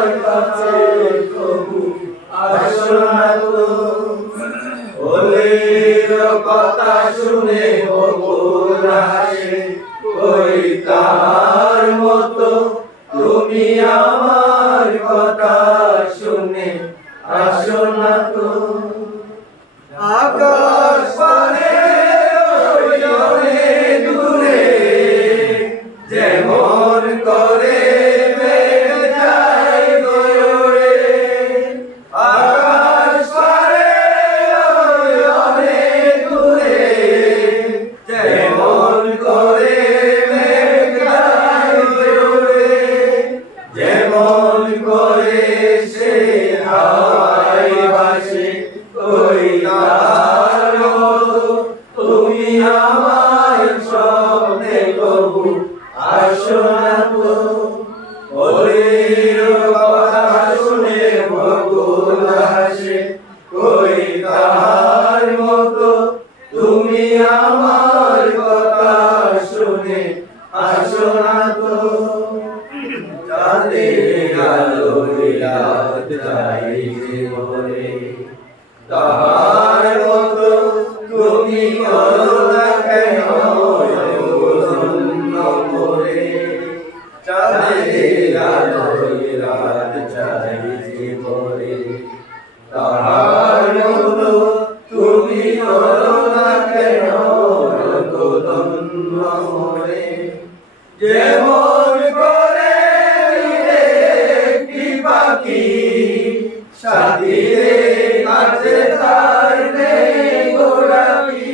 আমার কাছে কবু আসো না তো। ওলির কথা শুনে বকুল হাসে, ওই তার মতো তুমি আমার কথা শুনে আসো না তো। আকাশ পানে ওই অনেক দূরে যেমন করে মেঘ যায় গড়ে, আকাশ পানে ওই অনেক দূরে যেমন করে মেঘ যায় গড়ে, যেমন করে সে হাওয়ায় ভাসে, ওই তার মতো তুমি আমার স্বপ্নে কবু আসো না তো। ওলির কথা শুনে বকুল হাসে, ওই তার মতো তুমি আমার কথা শুনে আসো না তো। চাঁদের আলোয় রাত যায় যে ভোরে, তাহার মতো তুমি করো না কেন ধন্য করে। চাঁদের আলোয় রাত যায় যে ভোরে, তাহার মতো তুমি করো না কেন ধন্য করে। যেমন করে একটি পাখি সাথীরে কাছে তার নেই গোলাপি,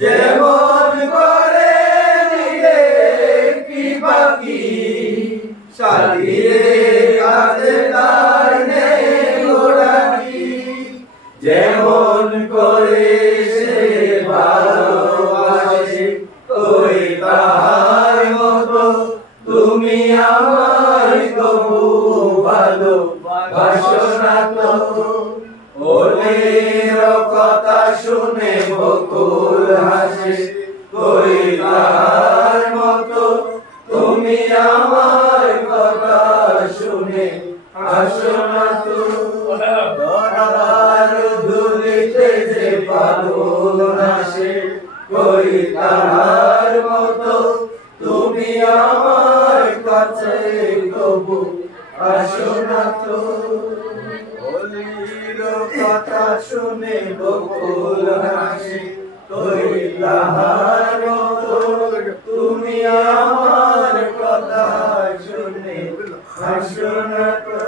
যেমন করে একটি পাখি সাথীরে কাছে তার নেই গোলাপি, যেমন করে সে ভালোবাসে, ওই তাহার মতো তুমি আমার কবু ভালোবাসো না তো। ওলির কথা শুনে বকুল হাসে, ওই তাহার মতো তুমি আমার কথা শুনে আসো না তো। ধরার ধুলিতে যে পাগল হাসে, ওই তাহার মতো তুমি আমার কাছে কবু আসো না তো। ওলির কথা শুনে বকুল হাসে, ওই তাহার মতো তুমি আমার কথা শুনে আসো না তো।